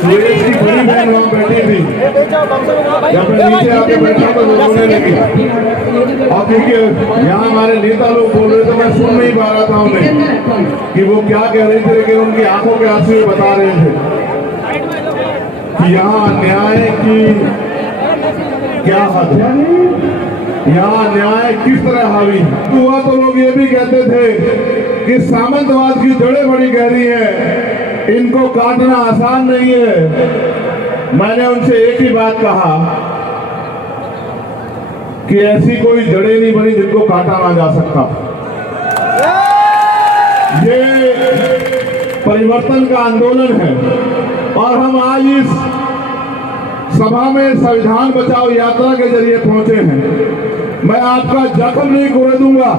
सुरेश की बड़ी बहन वहाँ बैठी थी, जब मैं नीचे आके बैठा तो वो रोने लगी। और क्योंकि यहाँ हमारे नेता लोग बोल रहे थे, मैं सुन नहीं पा रहा था उन्हें कि वो क्या कह रहे थे, लेकिन उनकी आंखों के आंसू बता रहे थे कि यहाँ न्याय की क्या हद है, यहाँ न्याय किस तरह हावी हुआ। तो लोग ये भी कहते थे कि सामंतवाद की जड़ें बड़ी गहरी है, इनको काटना आसान नहीं है। मैंने उनसे एक ही बात कहा कि ऐसी कोई जड़ें नहीं बनी जिनको काटा ना जा सकता। ये परिवर्तन का आंदोलन है और हम आज इस सभा में संविधान बचाओ यात्रा के जरिए पहुंचे हैं। मैं आपका जख्म नहीं खोल दूंगा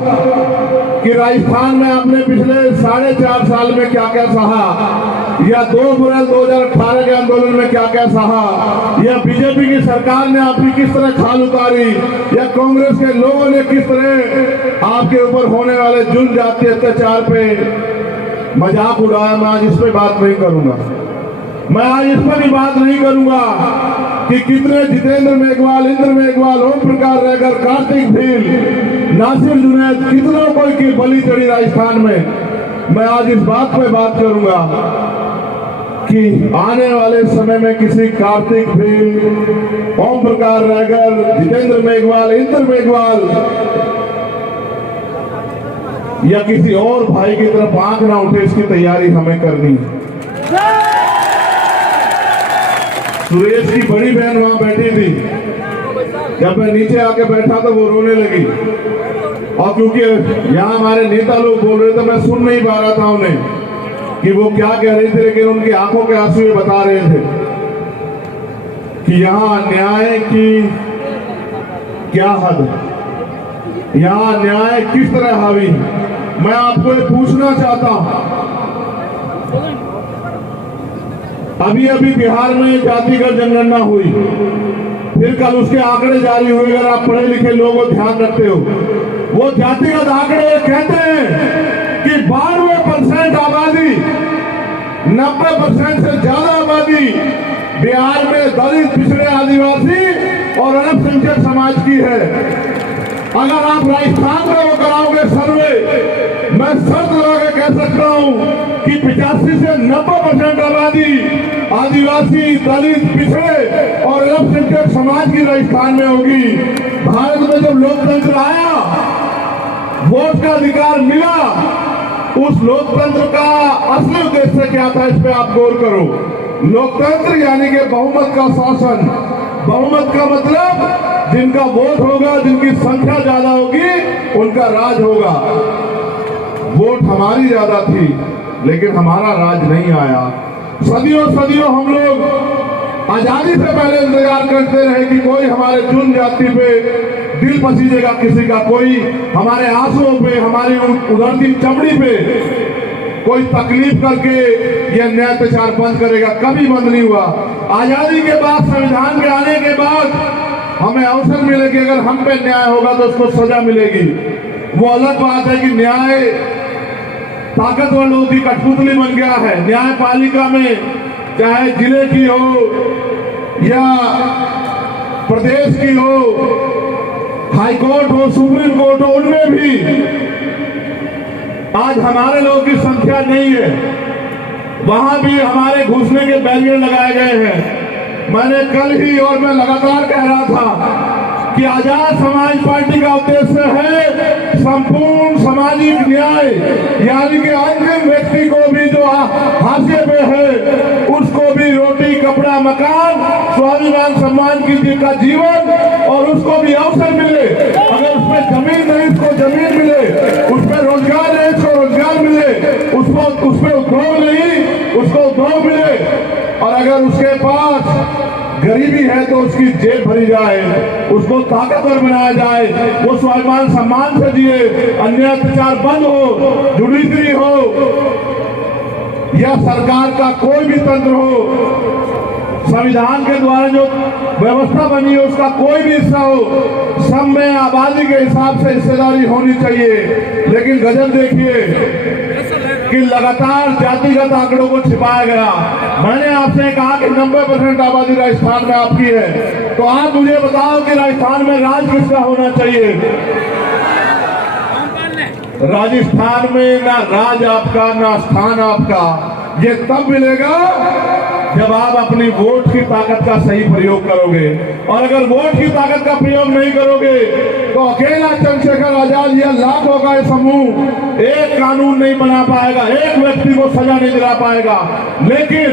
कि राजस्थान में आपने पिछले 4.5 साल में क्या क्या सहा, या 2 अप्रैल 2018 के आंदोलन में क्या क्या सहा, या बीजेपी की सरकार ने आपकी किस तरह खाल उतारी, या कांग्रेस के लोगों ने किस तरह आपके ऊपर होने वाले जुल्म जाति अत्याचार पे मजाक उड़ाया। मैं आज इस पे बात नहीं करूंगा। मैं आज इस पर भी बात नहीं करूंगा कि कितने जितेंद्र मेघवाल, इंद्र मेघवाल, ओम प्रकाश रहगर, कार्तिक भील, नासिर जुनैद, कितनों कोई की बलि चढ़ी राजस्थान में। मैं आज इस बात पे बात करूंगा कि आने वाले समय में किसी कार्तिक भील, ओम प्रकाश रहगर, जितेंद्र मेघवाल, इंद्र मेघवाल या किसी और भाई की तरफ आंख ना उठे, इसकी तैयारी हमें करनी है। सुरेश की बड़ी बहन वहां बैठी थी, जब मैं नीचे आके बैठा तो वो रोने लगी। और क्योंकि यहाँ हमारे नेता लोग बोल रहे थे, मैं सुन नहीं पा रहा था उन्हें कि वो क्या कह रहे थे, लेकिन उनकी आंखों के आंसू ये बता रहे थे कि यहाँ न्याय की क्या हद है, यहाँ न्याय किस तरह हावी है। मैं आपको ये पूछना चाहता हूं, अभी अभी बिहार में जातिगत जनगणना हुई, फिर कल उसके आंकड़े जारी हुए। अगर आप पढ़े लिखे लोगों को ध्यान रखते हो, वो जातिगत आंकड़े कहते हैं कि 92% आबादी, 90% से ज्यादा आबादी बिहार में दलित, पिछड़े, आदिवासी और अल्पसंख्यक समाज की है। अगर आप राजस्थान में वो कराओगे सर्वे, मैं शर्त लगा के कह सकता हूं कि 85 से 90% आबादी आदिवासी, दलित, पिछड़े और अल्पसंख्यक समाज की राजस्थान में होगी। भारत में जब लोकतंत्र आया, वोट का अधिकार मिला, उस लोकतंत्र का असली उद्देश्य क्या था, इस पे आप गौर करो। लोकतंत्र यानी कि बहुमत का शासन। बहुमत का मतलब जिनका वोट होगा, जिनकी संख्या ज्यादा होगी, उनका राज होगा। वोट हमारी ज्यादा थी, लेकिन हमारा राज नहीं आया। सदियों सदियों हम लोग आजादी से पहले इंतजार करते रहे कि कोई हमारे जुल्म जाति पे दिल पसीजेगा किसी का, कोई हमारे आंसुओं पे, हमारी उधरती चमड़ी पे कोई तकलीफ करके यह न्याय अत्याचार बंद करेगा। कभी बंद नहीं हुआ। आजादी के बाद, संविधान के आने के बाद हमें अवसर मिले कि अगर हम पे न्याय होगा तो उसको सजा मिलेगी। वो अलग बात है कि न्याय ताकतवर लोगों की कठपुतली बन गया है। न्यायपालिका में चाहे जिले की हो या प्रदेश की हो, हाईकोर्ट हो, सुप्रीम कोर्ट हो, उनमें भी आज हमारे लोगों की संख्या नहीं है। वहां भी हमारे घुसने के बैरियर लगाए गए हैं। मैंने कल ही और मैं लगातार कह रहा था कि आजाद समाज पार्टी का उद्देश्य है संपूर्ण सामाजिक न्याय, यानी कि अंतिम व्यक्ति को भी जो हाशिए पे है उसको भी रोटी, कपड़ा, मकान, स्वाभिमान, सम्मान का जीवन, और उसको भी अवसर मिले। अगर उसमें जमीन नहीं, उसको जमीन मिले, उसमें रोजगार नहीं, उसको रोजगार मिले, उसमें उद्योग नहीं, उसको उद्योग मिले, और अगर उसके पास गरीबी है तो उसकी जेब भरी जाए, उसको ताकतवर बनाया जाए, वो स्वाभिमान सम्मान से जिए, अन्याय अत्याचार बंद हो, जुडिशरी हो या सरकार का कोई भी तंत्र हो, संविधान के द्वारा जो व्यवस्था बनी है उसका कोई भी हिस्सा हो, सब में आबादी के हिसाब से हिस्सेदारी होनी चाहिए। लेकिन गजब देखिए, कि लगातार जातिगत आंकड़ों को छिपाया गया। मैंने आपसे कहा कि 90% आबादी राजस्थान में आपकी है, तो आप मुझे बताओ कि राजस्थान में राज किसका होना चाहिए? राजस्थान में ना राज आपका, ना स्थान आपका। ये तब मिलेगा जब आप अपनी वोट की ताकत का सही प्रयोग करोगे। और अगर वोट की ताकत का प्रयोग नहीं करोगे तो अकेला चंद्रशेखर आजाद या लाखों का समूह एक कानून नहीं बना पाएगा, एक व्यक्ति को सजा नहीं दिला पाएगा। लेकिन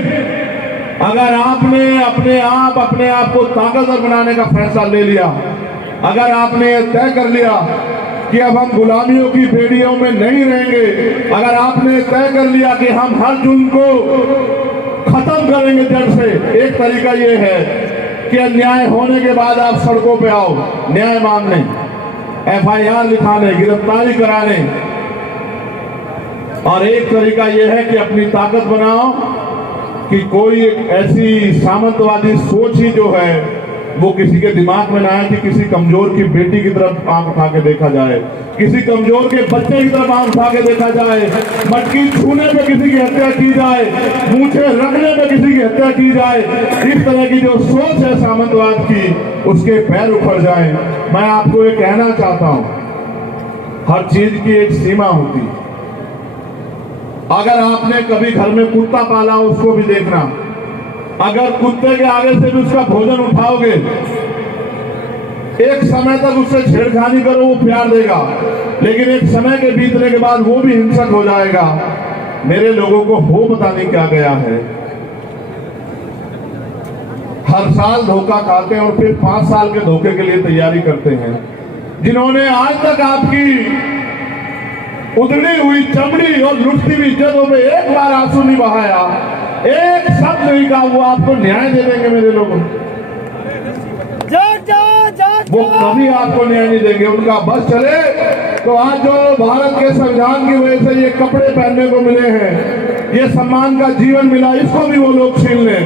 अगर आपने अपने आप को ताकतवर बनाने का फैसला ले लिया, अगर आपने तय कर लिया कि अब हम गुलामियों की बेड़ियों में नहीं रहेंगे, अगर आपने तय कर लिया कि हम हर जुल्म को खत्म करेंगे जड़ से, एक तरीका ये है कि अन्याय होने के बाद आप सड़कों पे आओ, न्याय मांगने, FIR लिखाने, गिरफ्तारी कराने। और एक तरीका यह है कि अपनी ताकत बनाओ कि कोई एक ऐसी सामंतवादी सोच ही जो है वो किसी के दिमाग में ना आए कि किसी कमजोर की बेटी की तरफ आंख उठा के देखा जाए, किसी कमजोर के बच्चे की तरफ आंख उठा के देखा जाए, मटकी छूने पे किसी की हत्या की जाए, मूछे रखने पे किसी की हत्या की जाए। इस तरह की जो सोच है सामंतवाद की, उसके पैर उखड़ जाए। मैं आपको ये कहना चाहता हूं, हर चीज की एक सीमा होती। अगर आपने कभी घर में कुत्ता पाला, उसको भी देखना। अगर कुत्ते के आगे से भी उसका भोजन उठाओगे, एक समय तक उससे छेड़खानी करो, वो प्यार देगा, लेकिन एक समय के बीतने के बाद वो भी हिंसक हो जाएगा। मेरे लोगों को हो पता नहीं क्या गया है, हर साल धोखा खाते हैं और फिर 5 साल के धोखे के लिए तैयारी करते हैं। जिन्होंने आज तक आपकी उधड़ी हुई चमड़ी और लुटती हुई इज्जतों में एक बार आंसू नहीं बहाया, एक शब्द नहीं कहा, वो आपको न्याय दे देंगे मेरे लोगों। वो कभी आपको न्याय नहीं देंगे। उनका बस चले तो आज जो भारत के संविधान की वजह से ये कपड़े पहनने को मिले हैं, ये सम्मान का जीवन मिला, इसको भी वो लोग छीन लें,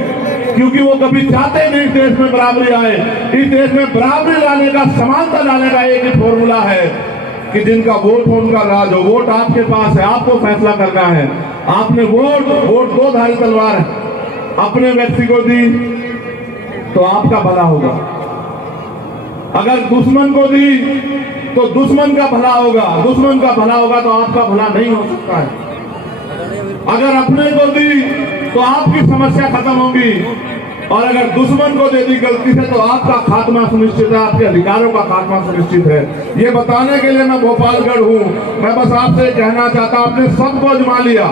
क्योंकि वो कभी चाहते नहीं देश में बराबरी आए। इस देश में बराबरी लाने का, समानता लाने का एक ही फॉर्मूला है कि जिनका वोट हो उनका राज हो। वोट आपके पास है, आपको फैसला करना है। आपने वोट दो धारी तलवार है, अपने व्यक्ति को दी तो आपका भला होगा, अगर दुश्मन को दी तो दुश्मन का भला होगा, दुश्मन का भला होगा तो आपका भला नहीं हो सकता है। अगर अपने को दी तो आपकी समस्या खत्म होगी, और अगर दुश्मन को दे दी गलती से तो आपका खात्मा सुनिश्चित है, आपके अधिकारों का खात्मा सुनिश्चित है। ये बताने के लिए मैं भोपालगढ़ हूँ। मैं बस आपसे कहना चाहता हूँ, आपने सबको अजमा लिया,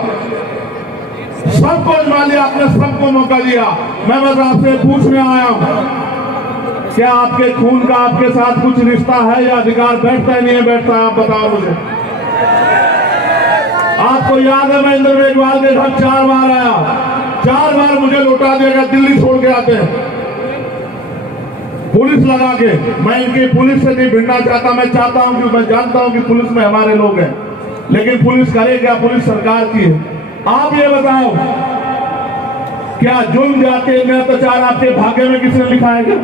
आपने सबको मौका दिया। मैं बस आपसे पूछने आया हूँ, क्या आपके खून का आपके साथ कुछ रिश्ता है या अधिकार बैठता है नहीं है बैठता है? आप बताओ मुझे। आपको याद है मैं इंद्र मेघवाल के घर 4 बार आया, 4 बार मुझे लौटा दिया गया, दिल्ली छोड़ के आते हैं पुलिस लगा के। मैं इनकी पुलिस से नहीं भिड़ना चाहता, मैं चाहता हूं कि मैं जानता हूं कि पुलिस में हमारे लोग हैं, लेकिन पुलिस करे क्या? पुलिस सरकार की है। आप ये बताओ, क्या जुल्म जाति में अत्याचार आपके भाग्य में किसने लिखा है क्या?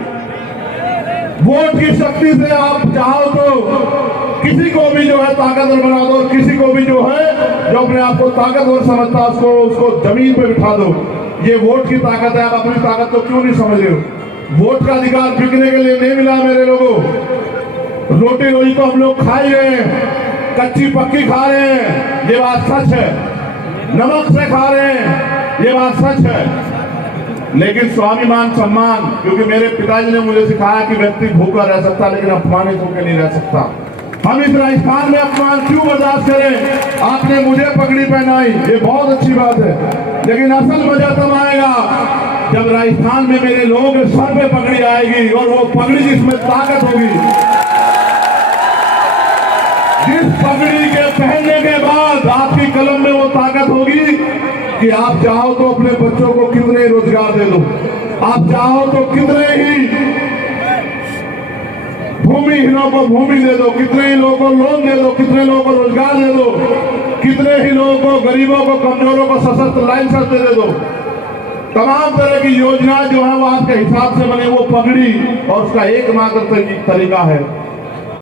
वोट की शक्ति से आप चाहो तो किसी को भी जो है ताकतवर बना दो, और किसी को भी जो है जो अपने आप को ताकतवर समझता उसको जमीन पे बिठा दो। ये वोट की ताकत है। आप अपनी ताकत को क्यों नहीं समझ रहे हो? वोट का अधिकार बिकने के लिए नहीं मिला मेरे लोगों। रोटी रोजी तो हम लोग खा ही रहे हैं, कच्ची पक्की खा रहे हैं, ये बात सच है। नमक से खा रहे हैं, ये बात सच है। लेकिन स्वाभिमान, सम्मान, क्योंकि मेरे पिताजी ने मुझे सिखाया कि व्यक्ति भूखा रह सकता लेकिन अपमानित होकर नहीं रह सकता। हम इस राजस्थान में अपमान क्यों बर्दाश्त करें? आपने मुझे पगड़ी पहनाई, ये बहुत अच्छी बात है, लेकिन असल मजा तब आएगा जब राजस्थान में मेरे लोग सर पे पगड़ी आएगी, और वो पगड़ी जिसमें ताकत होगी, जिस पगड़ी के पहनने के बाद आपकी कलम में वो ताकत होगी कि आप चाहो तो अपने बच्चों को कितने रोजगार दे दो, आप चाहो तो कितने ही भूमिहीनों को भूमि दे दो, कितने ही लोगों को लोन दे दो, कितने लोगों को रोजगार दे दो, कितने ही लोगों को, गरीबों को, कमजोरों को सशस्त्र लाइसेंस दे दो। तमाम तरह की योजना जो है वो आपके हिसाब से बने, वो पगड़ी और उसका एकमात्र तरीका है